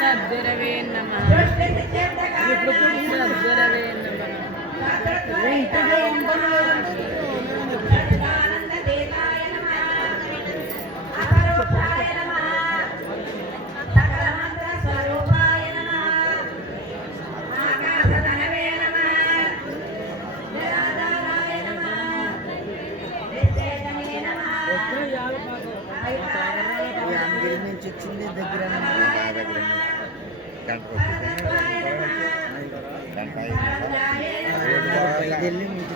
सद्गुरवे नमः सद्गुरवे చిన్న దగ్గర వెళ్ళి ఇంటి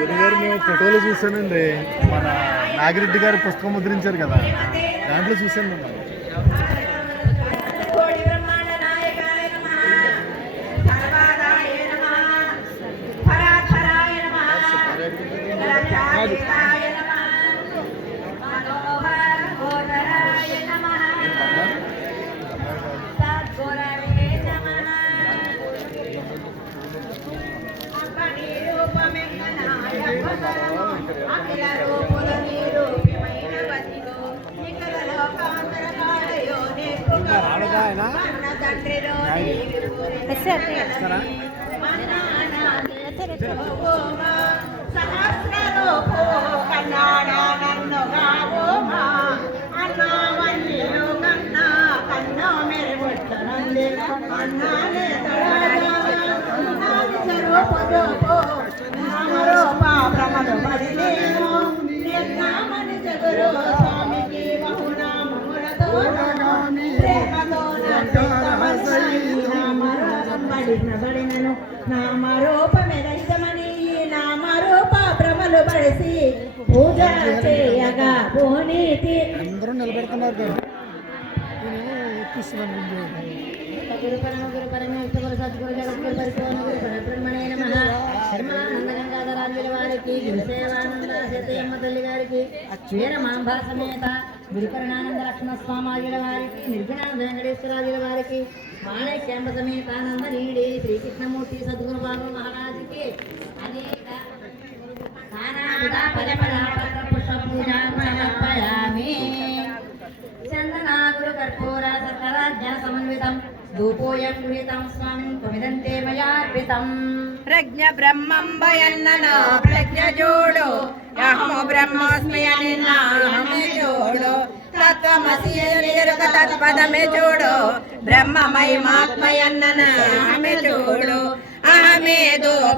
గురుగారు మేము ఫోటోలు చూసానండి, మన నాగిరెడ్డి గారు పుస్తకం ముద్రించారు కదా, దాంట్లో చూసాను మేము. నామరూపమెదైతమని నామరూప భ్రమలు బడిసి పూజ చేయగా భూనీతి అందరూ నిలబెడుతున్నారు. గురు పరమ గురు పరమేశ్వర సద్గురు జగద్గురు పరిపూర్ణ గురు పరబ్రహ్మణే నమః. ధర్మానంద గంగాధరాజుల వారికి, గురుసేవానంద సీతయ్యమ్మ తల్లి గారికి, క్షీర మాంబా సమేత గురుకరుణానంద లక్ష్మణ స్వామాజుల వారికి, నిర్గుణానంద వెంకటేశ్వరాజుల వారికి, మాణిక్యాంబ సమేతానంద నీడి శ్రీకృష్ణమూర్తి సద్గురు బాబు మహారాజుకి అనేక సమర్పయామి. చందనాగురు కర్పూర సకలాజ్ఞ సమన్వితం ధూపోయం గృహీతం స్వామి త్వమిదంతే మయార్పితం. ప్రజ్ఞ బ్రహ్మం భయన్ననో ప్రజ్ఞ జోడో అహము బ్రహ్మోస్మి అని నామే జోడో తత్వమసి నిరుక తత్పదమే జోడో బ్రహ్మమయమాత్మయన్నన ఆమె జోడో అహమేదో